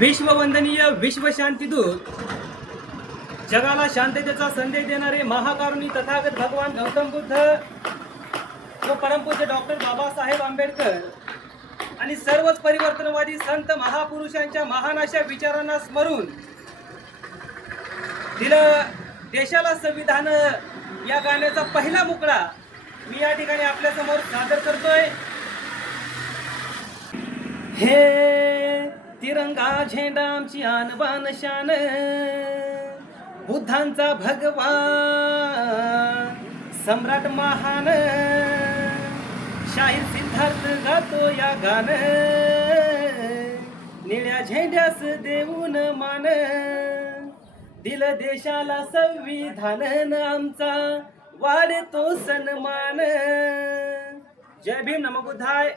विश्ववंदनीय विश्वशांतीदूत, जगाला शांततेचा संदेश देणारे महाकारुणी तथागत भगवान गौतम बुद्ध व परमपूज्य डॉक्टर बाबासाहेब आंबेडकर आणि सर्वच परिवर्तनवादी संत महापुरुषांच्या महान अशा विचारांना स्मरून दिलं देशाला संविधान या गाण्याचा पहिला मुकडा मी या ठिकाणी आपल्या समोर सादर करतोय। हे तिरंगा झेंडा आमची आणबान शान, बुद्धांचा भगवान सम्राट महान, शाहीर सिद्धार्थ गातो या गान, निळ्या झेंड्यास देऊन मान, दिलं देशाला संविधान आमचा वाढतो सन्मान। जय भीम, नमो बुद्धाय।